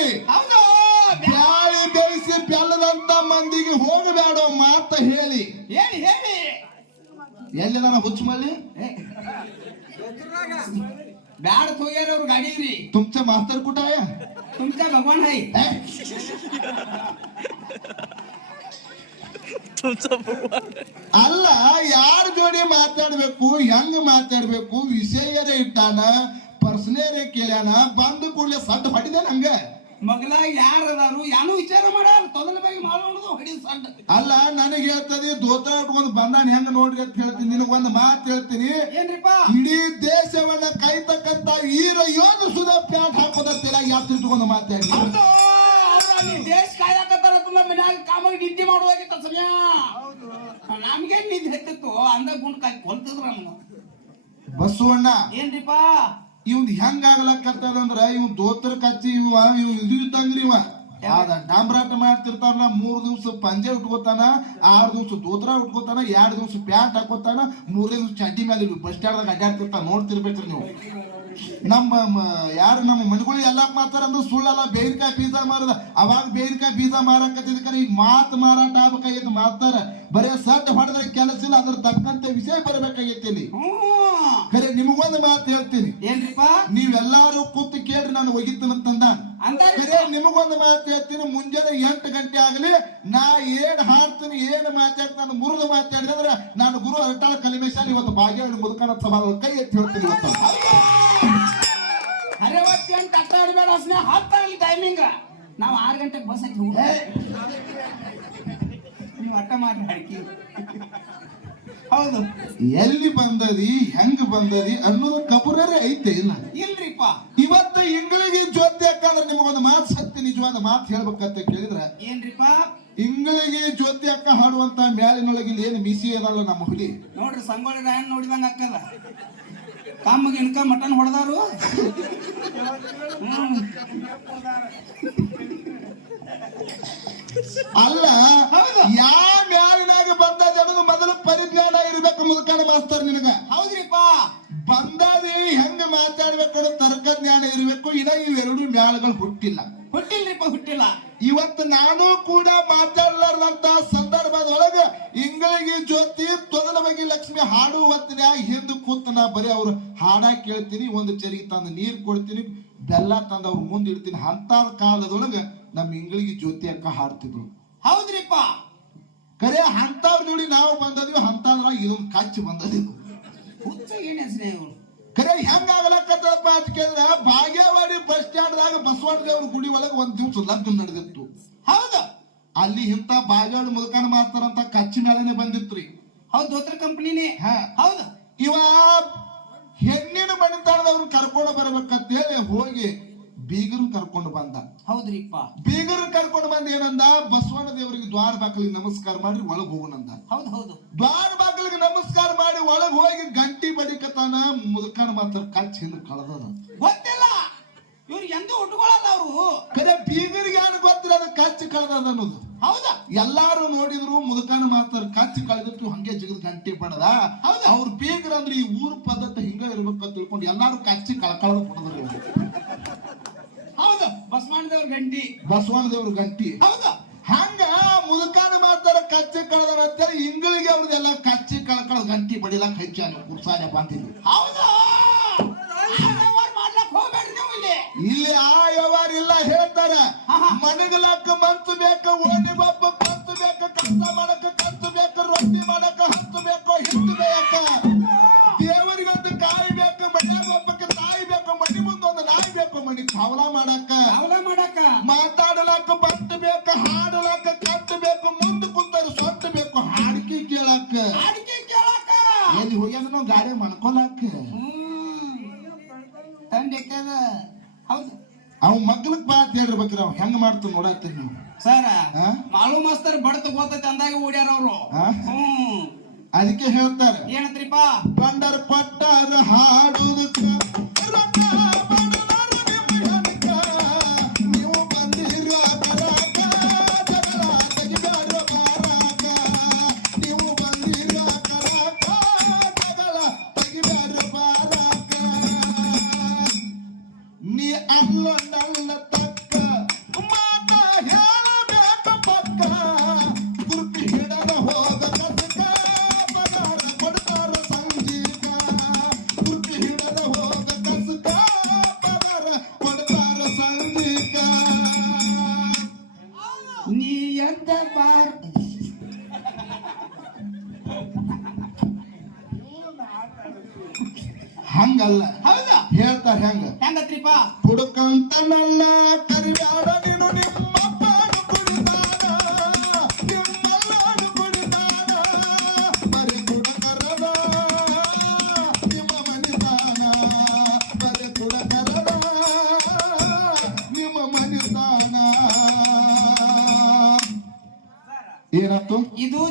ಬ್ಯಾಳಿ. ಬೇಯಿಸಿ ಬೆಲ್ಲದಂತ ಮಂದಿಗೆ ಹೋಗಬೇಡ ಮಾತ ಹೇಳಿ. ಏ ಹೇಳಿ. ಎಲ್ಲಿ ನಮ್ಮ ಹುಚ್ಚು ಮಲ್ಲಿ ಬ್ಯಾಡ ತೋಗ್ಯಾರ ಅವ್ರ ಗಾಡಿ ರೀ ತುಮ್ಚ ಮಾಸ್ತರ್ ಕುಟಾಯ ತುಮ್ಚ ಭಗವಾನ್ ಹೈ ಅಲ್ಲ ಯಾರ ಜೋಡಿ ಮಾತಾಡ್ಬೇಕು ಹೆಂಗ್ ಮಾತಾಡ್ಬೇಕು ವಿಷಯ ಇಟ್ಟಾನ ಪರ್ಸನೇರೇ ಕೇಳ್ಯಾನ ಬಂದು ಕೂಡಲೇ ಸಡ್ ಹೊಡಿದ ನಂಗ ಮಗಲ ಯಾರ ಅದಾರು ಯಾನು ವಿಚಾರ ಮಾಡಾರ ತೊದಲ ಬಗ್ಗೆ ಮಾಡೋದು ಹೊಡಿ ಸಣ್ಣ ಅಲ್ಲ ನನಗೆ ಹೇಳ್ತದೆ ದೋತ ಉಟ್ಕೊಂಡು ಬಂದಾನ ಹೆಂಗ ನೋಡ್ರಿ ಅಂತ ಹೇಳ್ತೀನಿ ನಿನಗ್ ಒಂದು ಮಾತು ಹೇಳ್ತೀನಿ. ಏನ್ರಿಪ್ಪ? ಇಡೀ ದೇಶವನ್ನ ಕೈತಕ್ಕಂತ ವೀರ ಯೋಧ ಸುಧಾ ಪ್ಯಾಟ್ ಹಾಕೋದ ತೆಲಾಗ ಯಾತ್ರೆ ಇಟ್ಕೊಂಡು ಮಾತಾಡಿ ದೇಶ ಕಾಯಕತ್ತಾರ ತುಂಬ ಮನ್ಯಾಗ ಕಾಮಾಗಿ ನಿದ್ದೆ ಮಾಡುವಾಗಿತ್ತ ಸಮಯ ನಮ್ಗೆ ನಿದ್ದೆ ಹೆತ್ತಿತ್ತು? ಅಂದ ಗುಂಡ್ ಕಾಯಿ ಕೊಲ್ತಿದ್ರ ನಮ್ಗ. ಬಸವಣ್ಣ ಏನ್ರಿಪ್ಪ? ಇವ್ನ್ ಹೆಂಗ್ ಆಗ್ಲಕತ್ತದಂದ್ರ ಇವ್ ದೋತ್ರ ಕಚ್ಚಿ ಇವ ಇವ್ ಇದು ಇದ್ದಂಗ್ರಿ ಇವ. ಅದ ಡಾಂಬ್ರಾಟ ಮಾಡ್ತಿರ್ತಾರಲ್ಲ ಮೂರ್ ದಿವ್ಸ ಪಂಜೆ ಉಟ್ಕೋತಾನ ಆರ್ ದಿವ್ಸ ದೋತ್ರ ಉಟ್ಕೋತಾನ ಎರಡ್ ದಿವ್ಸ ಪ್ಯಾಂಟ್ ಹಾಕೋತಾನ ಮೂರನೇ ದಿವ್ಸ ಚಡ್ಡಿ ಮೇಲೆ ಬಸ್ ಸ್ಟ್ಯಾಂಡ್ ಅಡ್ಡಾಡ್ತಿರ್ತಾನ ನೋಡ್ತಿರ್ಬೇಕ್ರಿ ನೀವು. ನಮ್ಮ ಯಾರು ನಮ್ಮ ಮನೆಗಳು ಎಲ್ಲ ಮಾತಾರ ಅಂದ್ರೆ ಸುಳ್ಳಲ್ಲ ಬೇರಿಕಾಯಿ ಬೀಜ ಮಾರದ ಅವಾಗ ಬೇರಿಕಾಯಿ ಬೀಜ ಮಾರಕತ್ತಿದ ಈ ಈಗ ಮಾತು ಮಾರಾಟ ಆಗ್ಬೇಕಾಗಿತ್ತು ಮಾತಾರ ಬರೇ ಸಟ್ ಹೊಡೆದ್ರೆ ಕೆಲಸ ಇಲ್ಲ ಅದ್ರ ತಕ್ಕಂತ ವಿಷಯ ಬರಬೇಕಾಗೈತಿ ಖರೆ ನಿಮಗೊಂದು ಮಾತು ಹೇಳ್ತೀನಿ. ಏನ್ರಿಪ್ಪ? ನೀವೆಲ್ಲಾರು ಕೂತು ಕೇಳ್ರಿ ನಾನು ಒಗಿತೀನಂತಂದ ಖರೆ ನಿಮಗೊಂದು ಮಾತು ಹೇಳ್ತೀನಿ ಮುಂಜಾನೆ ಎಂಟು ಗಂಟೆ ಆಗಲಿ ನಾ ಏನ್ ಹಾಡ್ತೀನಿ ಏನ್ ಮಾತಾಡ್ತಾನೆ ಮುರಿದು ಮಾತಾಡಿದ್ರೆ ನಾನು ಗುರು ಅರಟಾಳ ಕಲಿಮೇಶಾಲಿ ಇವತ್ತು ಬಾಗಿಲ ಮುದುಕನ ಸಭಾ ಕೈ ಎತ್ತಿ ಹೇಳ್ತೀನಿ ಇವತ್ತು. ಅರೆ ಒತ್ತಿ ಅಂತ ಅಟ್ಟ ಆಡ್ಬೇಡ ಅಸ್ನ ಹತ್ತಾಗಲಿ ಟೈಮಿಂಗ್ ನಾವು ಆರು ಗಂಟೆಗೆ ಬಸ್ ಹೋಗ್ತೀವಿ ನೀವು ಅಟ್ಟ ಮಾಡಿ ಅಡ್ಕಿ. ಹೌದು. ಎಲ್ಲಿ ಬಂದದಿ ಹೆಂಗ್ ಬಂದದಿ ಅನ್ನೋದು ಕಬುರರೇ ಐತೆ ಇಲ್ಲ? ಇಲ್ರಿಪ್ಪ. ಇವತ್ತು ಇಂಗ್ಳಿಗೆ ಜ್ಯೋತಿ ಅಕ್ಕಂದ್ರೆ ನಿಮಗೊಂದು ಮಾತು ಸತ್ಯ ನಿಜವಾದ ಮಾತು ಹೇಳ್ಬೇಕಂತ ಕೇಳಿದ್ರೆ ಏನ್ರಿಪ್ಪ? ಇಂಗ್ಳಿಗೆ ಜ್ಯೋತಿ ಅಕ್ಕ ಹಾಡುವಂತ ಮ್ಯಾಲಿನೊಳಗೆ ಇಲ್ಲಿ ಏನು ಮಿಸಿ ಅದಲ್ಲ ನಮ್ಮ ಹುಲಿ? ನೋಡ್ರಿ ಸಂಗೊಳ್ಳಿ ರಾಯಣ್ಣ ನೋಡಿದಂಗ ಅಕ್ಕದ ಕಮ್ಮಗೆ ಇನ್ಕ ಮಟನ್ ಹೊಡೆದಾರು? ಅಲ್ಲ. ಯಾವ ಮ್ಯಾಲಿನಾಗ ಬಂದ ಅನ್ನೋದು ಮೊದಲು ಪರಿಜ್ಞಾನ ಇರ್ಬೇಕು ಮುದುಕಾಣ ಮಾಸ್ತಾರ ನಿನಗ. ಹೌದ್ರಿಪ್ಪ. ಬಂದಾದಿ ಹೆಂಗ ಮಾತಾಡ್ಬೇಕು ತರ್ಕಜ್ಞಾನ ತರ್ಕ ಜ್ಞಾನ ಇರ್ಬೇಕು ಇದ ಇವೆರಡು ಮ್ಯಾಳಗಳು ಹುಟ್ಟಿಲ್ಲ. ಹುಟ್ಟಿಲ್ರಿಪ್ಪ ಹುಟ್ಟಿಲ್ಲ. ಇವತ್ತು ನಾನು ಕೂಡ ಮಾತಾಡಲಾರ್ದಂತ ಸಂದರ್ಭದೊಳಗ ಇಂಗಳಿಗೆ ಜ್ಯೋತಿ ತೊದಲ ಬಗ್ಗೆ ಲಕ್ಷ್ಮಿ ಹಾಡು ಹೊತ್ತಿನ ಹಿಂದೆ ಕೂತ್ ನಾ ಬರೀ ಅವ್ರು ಹಾಡ ಕೇಳ್ತೀನಿ, ಒಂದು ಚರಿಗೆ ತಂದು ನೀರು ಕೊಡ್ತೀನಿ, ಬೆಲ್ಲ ತಂದು ಅವ್ರು ಮುಂದೆ ಇಡ್ತೀನಿ. ಅಂತ ಕಾಲದೊಳಗ ನಮ್ಮ ಇಂಗಳಿಗೆ ಜ್ಯೋತಿ ಅಕ್ಕ ಹಾಡ್ತಿದ್ರು. ಹೌದ್ರಿಪ್ಪ? ಕರೆ ಅಂತವ್ರ ನೋಡಿ ನಾವು ಬಂದದ್ವಿ ಅಂತಂದ್ರ ಇದೊಂದು ಕಚ್ಚಿ ಹುಚ್ಚ ಏನ್ ಹೆಸರೇ ಕರೆ ಹೆಂಗ ಅಂತ ಕೇಳಿದ್ರೆ ಬಾಗೇವಾಡಿ ಬಸ್ ಸ್ಟ್ಯಾಂಡ್ ದಾಗ ಬಸವಣ್ಣ ದೇವ್ರ ಗುಡಿ ಒಳಗೆ ಒಂದ್ ದಿವ್ಸ ಲಗ್ನ ನಡೆದಿತ್ತು. ಹೌದ? ಅಲ್ಲಿ ಇಂತ ಬಾಗೇವಾಡಿ ಮುದುಕನ ಮಾಡ್ತಾರಂತ ಕಚ್ಚಿ ಮೇಲೆನೆ ಬಂದಿತ್ರಿ. ಹೌದು ದೋತ್ರ ಕಂಪ್ನಿನೇ. ಹೌದು. ಇವ ಹೆಣ್ಣಿನ ಮಣಿತಾಳದವ್ರು ಕರ್ಕೊಂಡು ಬರ್ಬೇಕಂತ ಹೇಳಿ ಹೋಗಿ ಬೀಗರು ಕರ್ಕೊಂಡು ಬಂದ. ಹೌದ್ರಿಪ್ಪ. ಬೀಗರು ಕರ್ಕೊಂಡು ಬಂದ ಏನಂದ? ಬಸವಣ್ಣ ದೇವರಿಗೆ ದ್ವಾರ ಬಾಗಿಲಿಗೆ ನಮಸ್ಕಾರ ಮಾಡಿ ಒಳಗ್ ಹೋಗುನಂದ. ಹೌದು ಹೌದು. ದ್ವಾರ ಬಾಗಿಲಿಗೆ ನಮಸ್ಕಾರ ಮಾಡಿ ಒಳಗ್ ಹೋಗಿ ಗಂಟಿ ಬಡಿಕತಾನ ಮುದುಕನ ಮಾತ್ರ ಕಚ್ ಹಿಂದ ಕಳೆದದ. ಗೊತ್ತಿಲ್ಲ. ಇವ್ರು ಎಂದೂ ಉಟ್ಕೊಳಲ್ಲ ಅವರು. ಕರೆ ಬೀಗರಿಗೆ ಏನು ಗೊತ್ತಿಲ್ಲ ಅದು ಕಚ್ ಕಳೆದ ಅನ್ನೋದು. ಹೌದಾ. ಎಲ್ಲಾರು ನೋಡಿದ್ರು ಮುದುಕನ ಮಾತಾರ ಕಚ್ಚಿ ಕಳೆದಿಟ್ಟು ಹಂಗೆ ಜಿಗದ್ ಗಂಟಿ ಬಡದ. ಹೌದು. ಅವ್ರ ಬೀಗರ ಅಂದ್ರೆ ಈ ಊರ್ ಪದ್ಧತಿ ಹಿಂಗ ಇರ್ಬೇಕು ಅಂತ ತಿಳ್ಕೊಂಡು ಎಲ್ಲಾರು ಕಚ್ಚಿ ಕಳ್ಕಳದ ಕೊಡದ್ರಿ ಹೌದು ಬಸವಣ್ಣದವ್ರ ಗಂಟಿ. ಬಸವಣ್ಣದವ್ರ ಗಂಟಿ. ಹೌದಾ. ಹಂಗ ಮುದುಕಾನ ಮಾತಾರ ಕಚ್ಚಿ ಕಳೆದವ್ರ ಅಂತೇಳಿ ಇಂಗಳಿಗೆ ಅವ್ರದೆಲ್ಲ ಕಚ್ಚಿ ಕಳ್ಕಳದ ಗಂಟಿ ಬಡಿಲಕ್ ಹಚ್ಚಾನ ಕುರ್ಸಾನೆ ಬಂದಿದ್ವಿ ಹೌದಾ. ಇಲ್ಲಿ. ಆ ವ್ಯವಹಾರ ಇಲ್ಲ ಹೇಳ್ತಾರ. ಆಹಾ. ಮನಗಲಕ್ಕ ಮಂತು ಬೇಕ ಅವ್ ಮಗ್ಲಕ್ ಬಾ ಅಂತ ಹೇಳಿರ್ಬೇಕ್ರಿ ಅವ್ ಹೆಂಗ್ ಮಾಡ್ತಾನ ನೋಡತ್ತೀರಿ ನೀವು ಸರ? ಮಾಳು ಮಾಸ್ತರ್ ಬಡತ ಗೊತ್ತೈತೆ ಅಂದಾಗ ಓಡ್ಯಾರ ಅವರು? ಹ್ಮ್ ಅದಕ್ಕೆ ಹೇಳ್ತಾರೆ ಏನಂತ್ರಿಪ್ಪ ಬಂಡರ್ ಪಟ್ಟಾರ ಹಾಡುದಕ್ಕ ರೊಕ್ಕ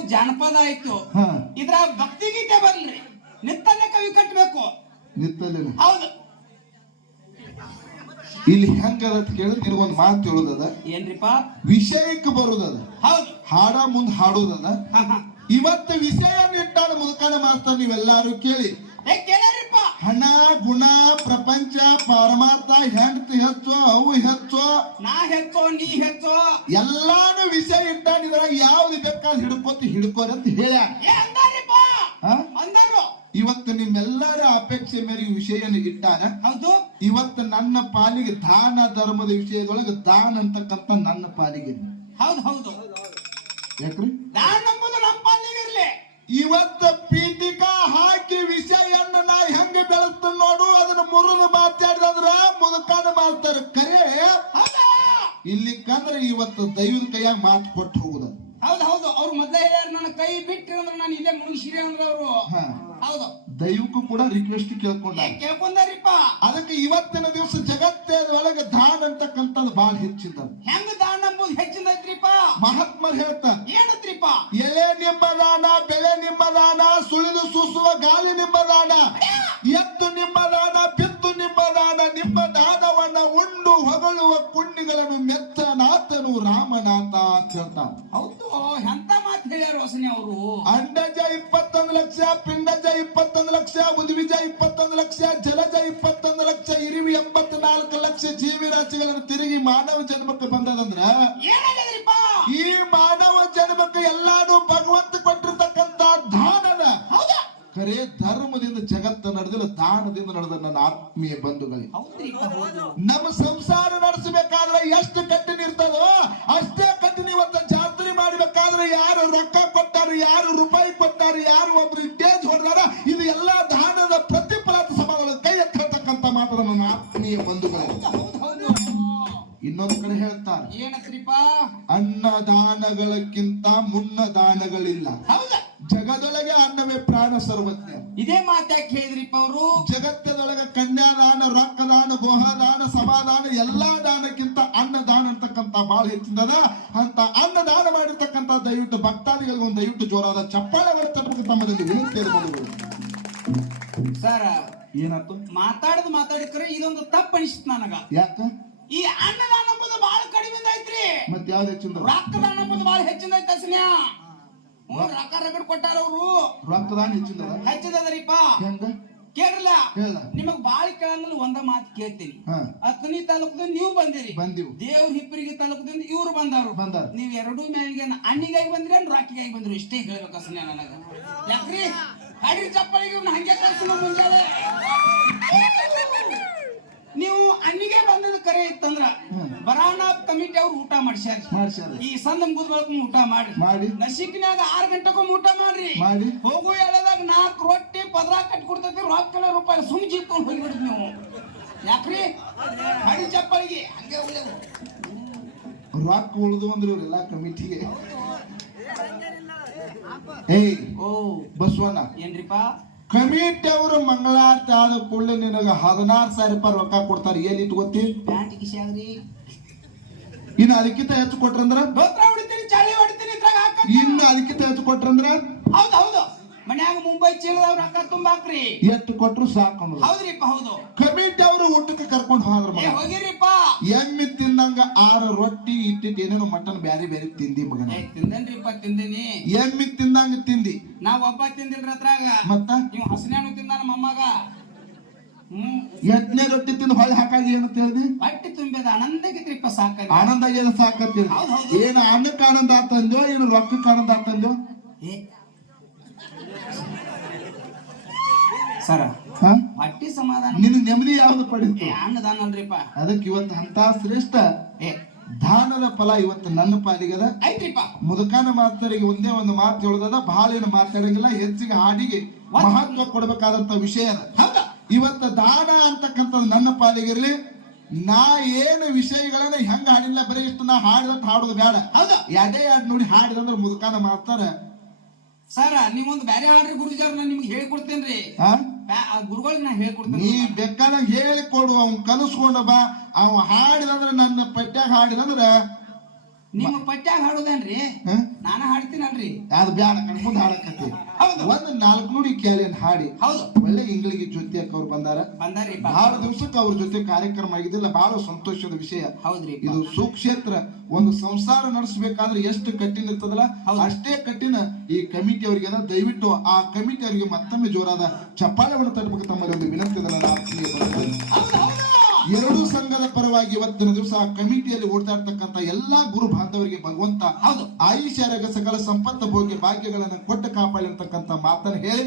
ಜಾನಪದ ಆಯ್ತು. ಹಾ. ಇದ್ರ ಭಕ್ತಿ ಗೀತೆ ಬಂದ್ರಿ ನಿತ್ತನೆ ಕವಿ ಕಟ್ಬೇಕು. ನಿತ್ತಲೇನ? ಹೌದು. ಇಲ್ಲಿ ಹೆಂಗದ ಅಂತ ಕೇಳಿದ್ರೆ ನಿನಗೊಂದು ಮಾತು ಹೇಳೋದದ? ಏನ್ರಿಪ್ಪ? ವಿಷಯಕ್ಕೆ ಬರುದದ? ಹೌದು. ಹಾಡ ಮುಂದ್ ಹಾಡೋದದ. ಇವತ್ತು ವಿಷಯ ಇಟ್ಟಾರ ಮುದುಕನ ಮಾಡ್ತಾರೆ ನೀವೆಲ್ಲಾರು ಕೇಳಿ ಹಣ ಗುಣ ಪ್ರಪಂಚ ಪರಮಾರ್ಥ ಹೆಂಡತಿ ಹೆಚ್ಚು ಅವು ಹೆಚ್ಚು. ನಾ ಹೆಚ್ಚೋ ನೀ ಹೆಚ್ಚೋ. ಎಲ್ಲಾನು ವಿಷಯ ಇಟ್ಟಾಡಿದ್ರ ಯಾವ್ದು ಬೇಕಾದ್ ಹಿಡ್ಕೋತಿ ಹಿಡ್ಕೋರಿ ಅಂತ? ಅಂದಾರು. ಇವತ್ತು ನಿಮ್ಮೆಲ್ಲರ ಅಪೇಕ್ಷೆ ಮೇರೆಗೆ ವಿಷಯನ ಇಟ್ಟಾರ. ಹೌದು. ಇವತ್ತು ನನ್ನ ಪಾಲಿಗೆ ದಾನ ಧರ್ಮದ ವಿಷಯದೊಳಗೆ ದಾನ ಅಂತಕ್ಕಂಥ ನನ್ನ ಪಾಲಿಗೆ ಹೌದು ಹೌದು. ಯಾಕ್ರಿ? ನಮ್ಮ ಪಾಲಿಗೆ ಇರ್ಲಿ. ಇವತ್ತ ಪೀಠಿಕಾ ಮುರಿದು ಮಾತಾಡಿದ್ರ ಮುದುಕಾನ ಮಾಡ್ತಾರೆ. ಕರೆ ಇಲ್ಲಿ ಕಂದ್ರೆ ಇವತ್ತು ದೈವದ ಕೈಯಾಗ ಮಾತು ಕೊಟ್ಟು ಹೋಗುದ. ಹೌದು ಹೌದು. ಅವ್ರು ಮೊದ್ಲೇ ಹೇಳ್ಯಾರ ನನ್ನ ಕೈ ಬಿಟ್ರಿ ಅಂದ್ರೆ ನಾನು ಇಲ್ಲೇ ಮುಗಿಸಿರಿ ಅಂದ್ರೆ ಅವರು ಹೌದು. ದೈವಕ್ಕೂ ಕೂಡ ರಿಕ್ವೆಸ್ಟ್ ಕೇಳ್ಕೊಂಡ ಕೇಳ್ಕೊಂಡಾರಿಪ್ಪ? ಅದಕ್ಕೆ ಇವತ್ತಿನ ದಿವಸ ಜಗತ್ತೊಳಗೆ ದಾನ ಅಂತಕ್ಕಂಥದ್ದು ಬಹಳ ಹೆಚ್ಚಿದ ಹೆಂಗ್ ದಾನ ನಂಬುದು ಹೆಚ್ಚಿನೈತ್ರಿಪ್ಪ ಮಹಾತ್ಮರು ಹೇಳ್ತ ಏನತ್ರಿಪ್ಪ? ಎಲೆ ನಿಮ್ಮ ದಾನ ಬೆಳೆ ನಿಮ್ಮ ದಾನ ಸುಳಿದು ಸೂಸುವ ಗಾಳಿ ನಿಮ್ಮ ದಾನ ಎತ್ತು ನಿಮ್ಮ ದಾನ ಬಿತ್ತು ನಿಮ್ಮ ದಾನ ನಿಮ್ಮ ದಾನವನ್ನ ಉಂಡು ಹೊಗಳುವ ಪುಣ್ಯಗಳನ್ನು ಮೆತ್ತನಾಥನು ರಾಮನಾಥ ಅಂತ ಹೇಳ್ತಾನೆ ಹೌದು ಎಂತ ಮಾತು ಹೇಳ್ಯಾರ ವಸನಿ ಅವರು? ಅಂಡಜ ಇಪ್ಪತ್ತೊಂದು ಲಕ್ಷ ಪಿಂಡಜ ಇಪ್ಪತ್ತೊಂದು ಲಕ್ಷ ಉದ್ವಿಜ ಇಪ್ಪತ್ತೊಂದು ಲಕ್ಷ ಜಲಜ ಇಪ್ಪತ್ತೊಂದು ಲಕ್ಷ ಇರಿವಿ ಎಂಬತ್ನಾಲ್ಕು ಲಕ್ಷ ಜೀವಿರಾಶಿಗಳನ್ನು ತಿರುಗಿ ಮಾನವ ಜನ್ಮಕ್ಕೆ ಬಂದದಂದ್ರ ಈ ಮಾನವ ಜನ್ಮಕ್ಕೆ ಎಲ್ಲಾನು ಜಗತ್ತ ನಡೆದಿಲ್ಲ ದಾನದಿಂದ ನಡೆದ ನನ್ನ ಆತ್ಮೀಯ ಬಂಧುಗಳೇ. ನಮ್ಮ ಸಂಸಾರ ನಡೆಸಬೇಕಾದ್ರೆ ಎಷ್ಟು ಕಠಿಣ ಇರ್ತದೋ ಅಷ್ಟೇ ಕಠಿಣ ಇವತ್ತು ಜಾತ್ರೆ ಮಾಡಬೇಕಾದ್ರೆ ಯಾರು ರೊಕ್ಕ ಕೊಟ್ಟಾರ ಯಾರು ರೂಪಾಯಿ ಕೊಟ್ಟಾರ ಯಾರು ಒಬ್ರು ಇಟ್ಟೇಜ್ ಹೊಡೆದಾರ ಇದು ಎಲ್ಲಾ ದಾನದ ಪ್ರತಿಫಲ ಸಮಾನ ಕೈ ಎತ್ತತಕ್ಕಂತ ಮಾತ್ರ ನನ್ನ ಆತ್ಮೀಯ ಬಂಧುಗಳೇ. ಇನ್ನೊಂದು ಕಡೆ ಹೇಳ್ತಾರೆ ಏನತ್ರಿಪ್ಪ ಅನ್ನದಾನಗಳಕ್ಕಿಂತ ಮುನ್ನದಾನಗಳಿಲ್ಲ ಹೌದಾ. ಜಗದೊಳಗೆ ಅನ್ನವೇ ಪ್ರಾಣ ಸರ್ವಜ್ಞ. ಇದೇ ಮಾತು ಯಾಕೆ ಹೇಳಿದ್ರಿಪ್ಪ ಅವರು? ಜಗತ್ತದೊಳಗೆ ಕನ್ಯಾದಾನ ರಕ್ತದಾನ ಗೋಹದಾನ ಸಮಾಧಾನ ಎಲ್ಲಾ ದಾನಕ್ಕಿಂತ ಅನ್ನದಾನ ಅಂತಕ್ಕಂತ ಬಹಳ ಹೆಚ್ಚಿನದ. ಅಂತ ಅನ್ನದಾನ ಮಾಡಿರ್ತಕ್ಕಂತ ದಯವಿಟ್ಟು ಭಕ್ತಾದಿಗಳಿಗೆ ಒಂದು ದಯವಿಟ್ಟು ಜೋರಾದ ಚಪ್ಪಾಳೆ ಬರ್ತಕ್ಕಂಥ ತಮ್ಮದಲ್ಲಿ ಹೇಳ್ತಿರ್ಬೋದು ಸರ್ ಏನಾಯ್ತು? ಮಾತಾಡದ್ ಮಾತಾಡಿದ್ರೆ ಇದೊಂದು ತಪ್ಪ ಅನಿಸ್ತು ನನಗ. ಯಾಕ? ಈ ಅನ್ನದಾನ ಬಹಳ ಕಡಿಮೆ ಐತ್ರಿ ಮತ್ತೆ ಯಾವ್ದು ಹೆಚ್ಚಿನ ರಕ್ತದಾನ ಬಹಳ ಹೆಚ್ಚಿನ ಐತ ಹ್ಞೂ ರೊಕ್ಕ ರಗಡ್ ಕೊಟ್ಟಾರ ಅವರು. ರಕ್ತದಾನ ಹೆಚ್ಚಿದ ಹೆಚ್ಚದರಿಪ್ಪ ಹೆಂಗ? ಕೇಳಲ್ಲ? ಹೇಳ ನಿಮಗ್ ಬಾಳ ಕೇಳಂಗಿಲ್ಲ ಒಂದ ಮಾತು ಕೇಳ್ತೀನಿ. ಅತ್ನಿ ತಾಲೂಕದಿಂದ ನೀವು ಬಂದಿರಿ. ಬಂದಿವು. ದೇವ್ರ ಹಿಪ್ಪರಿಗೆ ತಾಲೂಕದಿಂದ ಇವ್ರು ಬಂದವರು. ಬಂದಾರ. ನೀವ್ ಎರಡೂ ಮ್ಯಾಲಿಗೆ ಅಣ್ಣಿಗಾಗಿ ಬಂದ್ರಿ ಅನ್ ರಾಕಿಗಾಗಿ ಬಂದ್ರು? ಇಷ್ಟೇ ಹೇಳ್ಬೇಕು ಅಸನ್ಯ ನನಗ. ಯಾಕ್ರಿ? ಅಡ್ರಿ ಚಪ್ಪಳಿಗೆ ಇವ್ನ ಹಂಗೆ ಕಳ್ಸಿನ ಮುಂಜಾನೆ. ನೀವು ಅಣ್ಣಿಗೆ ಬಂದದ ಕರೆ ಇತ್ತಂದ್ರ. ಬರಾಣ ಕಮಿಟಿ ಅವ್ರು ಊಟ ಮಾಡಿಸ್ಯಾರ. ಮಾಡ್ಸ್ಯಾರ. ಈ ಸಂದ ಮುಗಿದ ಬಳಕ ಊಟ ಮಾಡಿ ಮಾಡಿ. ನಸಿಕ್ನ್ಯಾಗ ಆರ್ ಗಂಟೆಗೊಮ್ಮೆ ಊಟ ಮಾಡ್ರಿ. ಮಾಡಿ. ಹೋಗು ಹೇಳದಾಗ ನಾಲ್ಕು ರೊಟ್ಟಿ ಪದ್ರ ಕಟ್ ಕೊಡ್ತೈತಿ ರೊಕ್ಕ ರೂಪಾಯಿ ಸುಮ್ ಜೀಪ್ಕೊಂಡು ಹೋಗ್ಬಿಡ್ರಿ ನೀವು. ಯಾಕ್ರಿ? ಹಡಿ ಚಪ್ಪಳಿಗೆ ಹಂಗೆ ಉಳಿಯೋದು ರೊಕ್ಕ ಉಳಿದು ಅಂದ್ರೆ ಇವ್ರೆಲ್ಲ ಕಮಿಟಿಗೆ. ಏಯ್ ಓ. ಬಸವಣ್ಣ. ಏನ್ರಿಪ್ಪ ಕಮಿಟಿ ಅವರು ಮಂಗಳಾರತಿ ಆದ ಕೂಡಲೇ ನಿನಗ ಹದಿನಾರು ಸಾವಿರ ರೂಪಾಯಿ ರೊಕ್ಕ ಕೊಡ್ತಾರೆ. ಏನ್ ಇಟ್ಕೋತಿ ಪ್ಯಾಂಟ್ ಕಿಶಾಗ್ರಿ ಇನ್ನು ಅದಕ್ಕಿಂತ ಹೆಚ್ಚು ಕೊಟ್ರಂದ್ರ? ಗೋತ್ರ ಹೊಡಿತೀನಿ ಚಾಳಿ ಹೊಡಿತೀನಿ ಇದ್ರಾಗ ಹಾಕ ಇನ್ನು ಅದಕ್ಕಿಂತ ಹೆಚ್ಚು ಕೊಟ್ರಂದ್ರ? ಹೌದು ಹೌದು. ಮುಂಬೈ ಚೀಲದವ್ರ ರೊಕ್ಕ ತುಂಬಾಕ್ರಿ ಎತ್ತು ಕೊಟ್ರು ಸಾಕು ಅನ್ನೋದು. ಹೌದ್ರಿಪ್ಪ ಹೌದು. ಕಮಿಟಿ ಅವರು ಊಟಕ್ಕೆ ಕರ್ಕೊಂಡು ಹೋದ್ರ ಏ ಹೋಗಿರಿಪ್ಪ. ಎಮ್ಮಿ ತಿಂದಂಗ ಆರು ರೊಟ್ಟಿ ಇಟ್ಟಿಟ್ಟು ಏನೇನೋ ಮಟನ್ ಬ್ಯಾರೆ ಬೇರೆ ತಿಂದಿ ಮಗನ. ಏ ತಿಂದೇನ್ರಿಪ್ಪ ತಿಂದೇನಿ. ಎಮ್ಮಿ ತಿಂದಂಗ ತಿಂದಿ. ನಾವ್ ಒಬ್ಬ ತಿಂದಿಲ್ರಿ ಅದ್ರಾಗ. ಮತ್ತ? ನೀವು ಹಸನೇನು ತಿಂದಾನ ಮೊಮ್ಮಗ. ಹ್ಮ್. ಎಟ್ನೇ ರೊಟ್ಟಿ ತಿಂದು ಹೊಳೆ ಹಾಕಾಗಿ ಏನು ತಿಳಿದಿ ಬಟ್ಟೆ ತುಂಬಿದ ಆನಂದಗಿದ್ರಿಪ್ಪ ಸಾಕ ಆನಂದ ಏನು ಸಾಕತ್ತೀರಿ ಹೌದ್ ಹೌದು. ಏನು ಅನ್ನಕ್ಕೆ ಆನಂದ ಆತಂದ್ಯೋ ಏನು ರೊಕ್ಕಕ್ಕೆ ಆನಂದ ಆತಂದ್ಯೋ? ಏ ಸರ. ಹಾ? ಹೊಟ್ಟಿ ಸಮಾಧಾನ. ನಿನ್ನ ನೆಮ್ಮದಿ ಯಾವ್ದು ಪಡಿತು ಅನ್ನದಾನಲ್ರಿಪ್ಪ ಅದಕ್ಕೆ ಇವತ್ತು ಅಂತ ಶ್ರೇಷ್ಠ ದಾನದ ಫಲ ಇವತ್ತು ನನ್ನ ಪಾಲಿಗದ? ಐತ್ರಿಪ್ಪ. ಮುದುಕಾನ ಮಾಸ್ತರಿಗೆ ಒಂದೇ ಒಂದು ಮಾತು ಹೇಳುದದ ಬಹಳ ಏನು ಮಾತಾಡಂಗಿಲ್ಲ ಹೆಚ್ಚಿಗೆ ಹಾಡಿಗೆ ಮಹತ್ವ ಕೊಡಬೇಕಾದಂತ ವಿಷಯ ಅದ. ಇವತ್ತ ದಾನ ಅಂತಕ್ಕಂಥದ್ದು ನನ್ನ ಪಾಲಿಗಿರ್ಲಿ ನಾ ಏನು ವಿಷಯಗಳನ್ನ ಹೆಂಗ ಹಾಡಿಲ್ಲ ಬರೀ ಇಷ್ಟು ನಾ ಹಾಡಿದಂತ ಹಾಡೋದು ಬೇಡ. ಹೌದಾ? ಎಡೆ ಎರಡು ನೋಡಿ ಹಾಡಿದಂದ್ರೆ ಮುದುಕಾನ ಮಾತಾರ ಸರ ನೀವೊಂದು ಬೇರೆ ಹಾಡ್ರಿ ಗುರುಜಾರ ನಾನು ನಿಮ್ಗೆ ಹೇಳ್ಕೊಡ್ತೇನ್ರಿ. ಆ ಗುರುಗಳಿಗೆ ನಾ ನೀ ಹೇಳ್ಕೊಡ್ತೇನೆ ಹೇಳಿ ಹೇಳಿಕೊಡು ಅವ್ನ್ ಕಲಿಸ್ಕೊಂಡ ಬಾ. ಅವ ಹಾಡಿದಂದ್ರ ನನ್ನ ಪಟ್ಯಾಗ ಹಾಡಿದಂದ್ರ ನಿಮ್ಮ ಪಟ್ಯಾಗ ಹಾಡೋದೇನ್ರಿ? ನಾನು ಹಾಡ್ತೀನಲ್ರಿ. ಅದು ಬ್ಯಾಡ ಕಣ್ಕೊಂಡು ಹಾಡಕತ್ತಿ. ಹೌದು ಒಂದ್ ನಾಲ್ಕು ನುಡಿ ಕೇಳಿ ಹಾಡಿ. ಹೌದು. ಒಳ್ಳೆ ಇಂಗ್ಲಿಗೆ ಜ್ಯೋತಿ ಅಕ್ಕ ಅವ್ರು ಬಂದಾರ. ಬಂದಾರಿ ಬಹಳ ದಿವಸಕ್ಕೆ ಅವ್ರ ಜೊತೆ ಕಾರ್ಯಕ್ರಮ ಆಗಿದ್ದಿಲ್ಲ. ಬಹಳ ಸಂತೋಷದ ವಿಷಯ. ಹೌದ್ರಿ ಇದು ಸುಕ್ಷೇತ್ರ. ಒಂದು ಸಂಸಾರ ನಡೆಸಬೇಕಾದ್ರೆ ಎಷ್ಟು ಕಠಿಣ ಇರ್ತದಲ್ಲ. ಅಷ್ಟೇ ಕಠಿಣ. ಈ ಕಮಿಟಿ ಅವರಿಗೆ ದಯವಿಟ್ಟು ಆ ಕಮಿಟಿ ಅವರಿಗೆ ಮತ್ತೊಮ್ಮೆ ಜೋರಾದ ಚಪ್ಪಾಳೆವನ್ನು ತಟ್ಟಬೇಕು ತಮ್ಮಲ್ಲಿ ಒಂದು ವಿನಂತಿ ಇದೆ ಎರಡೂ ಸಂಘದ ಪರವಾಗಿ ಇವತ್ತಿನ ದಿವಸ ಆ ಕಮಿಟಿಯಲ್ಲಿ ಓಡ್ತಾ ಇರ್ತಕ್ಕಂಥ ಎಲ್ಲಾ ಗುರು ಬಾಂಧವರಿಗೆ ಭಗವಂತ ಹೌದು. ಆಯುಷ್ಯರಗ ಸಕಲ ಸಂಪತ್ತ ಭೋಗ್ಯ ಭಾಗ್ಯಗಳನ್ನು ಕೊಟ್ಟು ಕಾಪಾಡಿರ್ತಕ್ಕಂಥ ಮಾತನ್ನು ಹೇಳಿ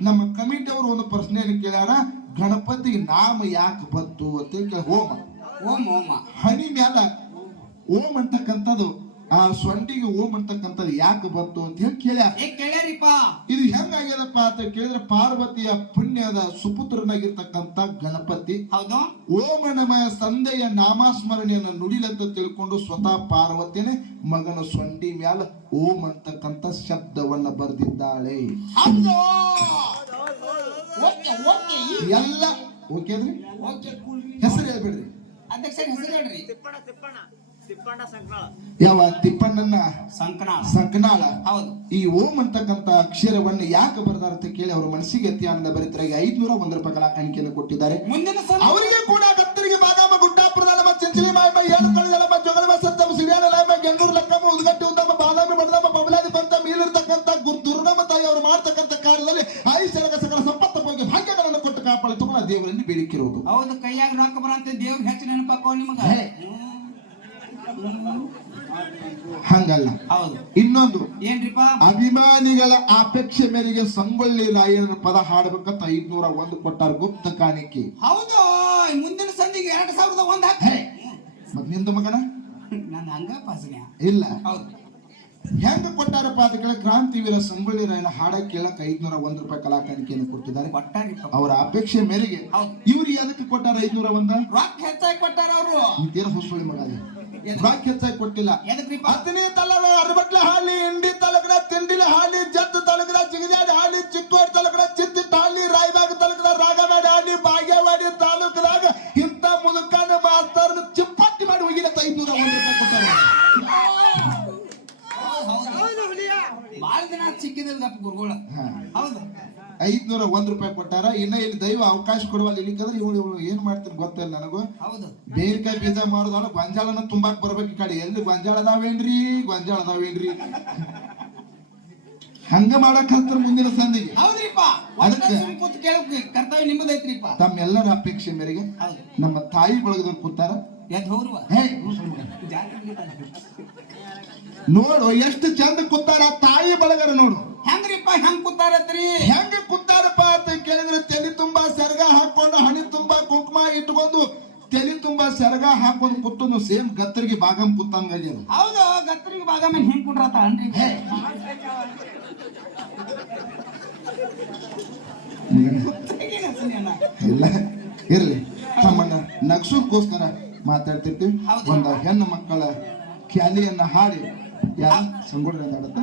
ನಮ್ಮ ಕಮಿಟಿ ಅವರು ಒಂದು ಪ್ರಶ್ನೆಯನ್ನು ಕೇಳ್ಯಾರ ಗಣಪತಿ ನಾಮ ಯಾಕೆ ಬಂತು ಅಂತ ಕೇಳಿ ಹೋಮ. ಓಂ ಓಮ ಹನಿ ಮ್ಯಾಲ ಓಂ ಅಂತಕ್ಕಂಥದ್ದು ಆ ಸೊಂಡಿಗೆ ಓಂ ಅಂತಕ್ಕಂಥದ್ದು ಯಾಕೆ ಬಂತು ಅಂತ ಹೇಳಿ ಕೇಳ್ಯಾರ. ಏ ಕೇಳ್ಯಾರಿಪ್ಪ. ಇದು ಹೆಂಗಾಗ್ಯದಪ್ಪ ಅಂತ ಕೇಳಿದ್ರೆ ಪಾರ್ವತಿಯ ಪುಣ್ಯದ ಸುಪುತ್ರನಾಗಿರ್ತಕ್ಕಂಥ ಗಣಪತಿ ಹೌದು. ಓಂ ನಮ ಸಂದೆಯ ನಾಮಸ್ಮರಣೆಯನ್ನು ನುಡಿಲಂತ ತಿಳ್ಕೊಂಡು ಸ್ವತಃ ಪಾರ್ವತಿನೇ ಮಗನ ಸೊಂಡಿ ಮ್ಯಾಲ ಓಂ ಅಂತಕ್ಕಂಥ ಶಬ್ದವನ್ನ ಬರೆದಿದ್ದಾಳೆ. ಹೌದು. ಓಕೆ ಓಕೆ ಎಲ್ಲ ಓಕೆ ಹೆಸರು ಹೇಳ್ಬೇಡ್ರಿ. ತಿಪ್ಪಣ ಹೆಸರು ಹೇಳ್ರಿ. ಯಾವ ತಿಪ್ಪಣ್ಣನ? ಸಂಕನಾಳ. ಹೌದು. ಈ ಓಂ ಅಂತಕ್ಕಂತ ಅಕ್ಷರವನ್ನ ಯಾಕೆ ಬರ್ದಾರ ಅಂತ ಕೇಳಿ ಅವ್ರ ಮನಸ್ಸಿಗೆ ಅತಿಯಾನಂದ ಆನಂದ ಬರೀತಾರೆ ಐದ್ನೂರ ಒಂದು ರೂಪಾಯಿ ಕಲಾ ಕಾಣಿಕೆಯನ್ನು ಕೊಟ್ಟಿದ್ದಾರೆ. ಮುಂದಿನ ಅವರಿಗೆ ಕೂಡ ಕತ್ತರಿಗೆ ಬಾದಾಮ ಗುಡ್ಡ ನಮ್ಮ ಚಂಚಲಿ ಮಾಯಮ್ಮ ಏಳು ಕಳ್ಳ ನಮ್ಮ ಜೋಗಲಮ ಸತ್ತಮ ಸಿರಿಯಾನ ಲಾಯಮ್ಮ ಗೆಂಡೂರು ಲಕ್ಕಮ್ಮ ಉದ್ಗಟ್ಟಿ ಉದ್ದಮ್ಮ ಬಾದಾಮಿ ಬಡದಮ್ಮ ಬಬಲಾದಿ ಬಂತ ಮೀಲಿರ್ತಕ್ಕಂತ ದುರ್ಗಮ ತಾಯಿ ಅವರು ಮಾಡ್ತಕ್ಕಂತ ಕಾರ್ಯದಲ್ಲಿ ಐಶ್ವರ್ಯ ಸಕಲ ಸಂಪತ್ತ ಬಗ್ಗೆ ಭಾಗ್ಯಗಳನ್ನು ಕೊಟ್ಟು ಕಾಪಾಡಿ ತಗೊಂಡ ದೇವರಲ್ಲಿ ಬೇಡಿಕಿರುವುದು ಹೌದು ಕೈಯಾಗ ರೊಕ್ಕ ಬರಂತ ದೇವ್ರ ಹೆಚ್ಚು ನೆನಪಾಕೋ ನಿಮಗೆ. ಹಂಗಲ್ಲ. ಹೌದು. ಇನ್ನೊಂದು ಏನ್ರಿಪ್ಪ? ಅಭಿಮಾನಿಗಳ ಅಪೇಕ್ಷೆ ಮೇರೆಗೆ ಸಂಗೊಳ್ಳಿ ರಾಯನ ಪದ ಹಾಡಬೇಕಂತ ಐದ್ನೂರ ಒಂದು ಕೊಟ್ಟಾರ ಗುಪ್ತ ಕಾಣಿಕೆ. ಹೌದು ಮುಂದಿನ ಸಂಧಿಗೆ ಎರಡ್ ಸಾವಿರದ ಒಂದ್ ಹಾಕ್ತಾರೆ ಮತ್ನಿಂದ ಮಗನ? ನನ್ನ ಹಂಗ ಪಾಸನೆ. ಇಲ್ಲ. ಹೌದು. ಹೆಂಗ ಕೊಟ್ಟಾರಪ್ಪ ಅದಕ್ಕೆ ಕೇಳ ಕ್ರಾಂತಿ ವೀರ ಸಂಗೊಳ್ಳಿ ರಾಯನ ಹಾಡ ಕೇಳಕ್ ಐದ್ನೂರ ಒಂದ್ ರೂಪಾಯಿ ಕಲಾ ಕಾಣಿಕೆಯನ್ನು ಕೊಟ್ಟಿದ್ದಾರೆ ಅವರ ಅಪೇಕ್ಷೆ ಮೇರೆಗೆ ಇವ್ರಿಗೆ ಅದಕ್ಕೆ ಕೊಟ್ಟಾರ ಐದ್ನೂರ ಒಂದ? ರೊಕ್ಕ ಹೆಚ್ಚಾಗಿ ಕೊಟ್ಟಾರ ಅವರು. ಮಗ ಹೆಚ್ಚಾಗಿ ಕೊಟ್ಟಿಲ್ಲ. ಹತ್ತನೇ ತಲಗ ಅರಬಟ್ಲ ಹಾಲಿ ಹಿಂಡಿ ತಲಗಡ ತಿಂಡಿಲ ಹಾಲಿ ಜದ್ದು ತಲಗಡ ಜಿಗಜಾಡಿ ಹಾಲಿ ಚಿಕ್ಕೋಡ್ ತಲಗಡ ಚಿತ್ತಿ ಹಾಲಿ ರಾಯಬಾಗ ತಲಗಡ ರಾಗವಾಡಿ ಹಾಲಿ ಬಾಗೇವಾಡಿ ತಾಲೂಕದಾಗ ಇಂಥ ಮುದುಕನ ಮಾಸ್ತರ್ ಚಿಪ್ಪಟ್ಟಿ ಮಾಡಿ ಹೋಗಿಲ್ಲ ಐದ್ನೂರ ಒಂದು ರೂಪಾಯಿ ಕೊಟ್ಟಾರೆ ಬಾಳ ದಿನ ಸಿಕ್ಕಿದಿಲ್ಲ ಗಪ್ಪ ಗುರುಗಳು. ಹೌದು. ಐದ್ನೂರ ಒಂದ್ ರೂಪಾಯಿ ಕೊಟ್ಟಾರ. ಇನ್ನ ಇಲ್ಲಿ ದೈವ ಅವಕಾಶ ಕೊಡುವಲ್ಲಿ ಇಲ್ಲಿಕಂದ್ರೆ ಇವಳು ಇವಳು ಏನ್ ಮಾಡ್ತೀನಿ ಗೊತ್ತಿಲ್ಲ ನನಗೂ. ಹೌದು. ಬೇರಿಕಾಯಿ ಬೀಜ ಮಾರೋದಾಳ ಗೊಂಜಾಳನ ತುಂಬಾಕ್ ಬರ್ಬೇಕು ಈ ಕಡೆ. ಎಲ್ಲಿ ಗೊಂಜಾಳ ಅದಾವೇನ್ರಿ? ಗೊಂಜಾಳ ಅದಾವೇನ್ರಿ? ಹಂಗ ಮಾಡಕ್ ಹತ್ರ ಮುಂದಿನ ಸಂದಿಗೆ. ಹೌದ್ರಿಪ್ಪ. ಅದಕ್ಕೆ- ಸುಮ್ ಕೂತ್ ಕೇಳಕ್ ಕರ್ತವ್ಯ ನಿಮ್ಮದೈತ್ರಿಪ್ಪ. ತಮ್ಮೆಲ್ಲರ ಅಪೇಕ್ಷೆ ಮೇರೆಗೆ ನಮ್ಮ ತಾಯಿ ಬಳಗದ ಕೂತಾರ. ನೋಡು ಎಷ್ಟು ಚಂದ ಕೂತಾರ ತಾಯಿ ಬಳಗರ ನೋಡು. ಹೆಂಗ್ರಿಪ್ಪ ಹೆಂಗ್ ಕುತ್ತಾರತ್ರಿ ಹೆಂಗ ಕುತ್ತಾರಪ್ಪ ಅಂತ ಕೇಳಿದ್ರೆ ತಲೆ ತುಂಬಾ ಸೆರಗ ಹಾಕೊಂಡು ಹಣಿ ತುಂಬಾ ಕುಂಕುಮ ಇಟ್ಕೊಂಡು ತಲೆ ತುಂಬಾ ಸೆರಗ ಹಾಕೊಂಡು ಕುತ್ತೊಂದು ಸೇಮ್ ಗತ್ತರಿಗೆ ಬಾಗಮ್ ಕುತ್ತಂಗ. ಹೌದು ಗತ್ತರಿಗೆ ಭಾಗ ಮೇಲೆ ಹೆಂಗ್ ಕುಟ್ರತ ಅನ್ರಿ. ಇಲ್ಲ ಇರ್ಲಿ. ತಮ್ಮನ್ನ ನಗ್ಸೋದಕ್ಕೋಸ್ಕರ ಮಾತಾಡ್ತಿರ್ತೀವಿ ಒಂದು ಹೆಣ್ಣು ಮಕ್ಕಳ ಖ್ಯಾಲಿಯನ್ನ ಹಾಡಿ ಯಾರು? ಸಂಗೊಳ್ಳಿ ಆಡತ್ತ?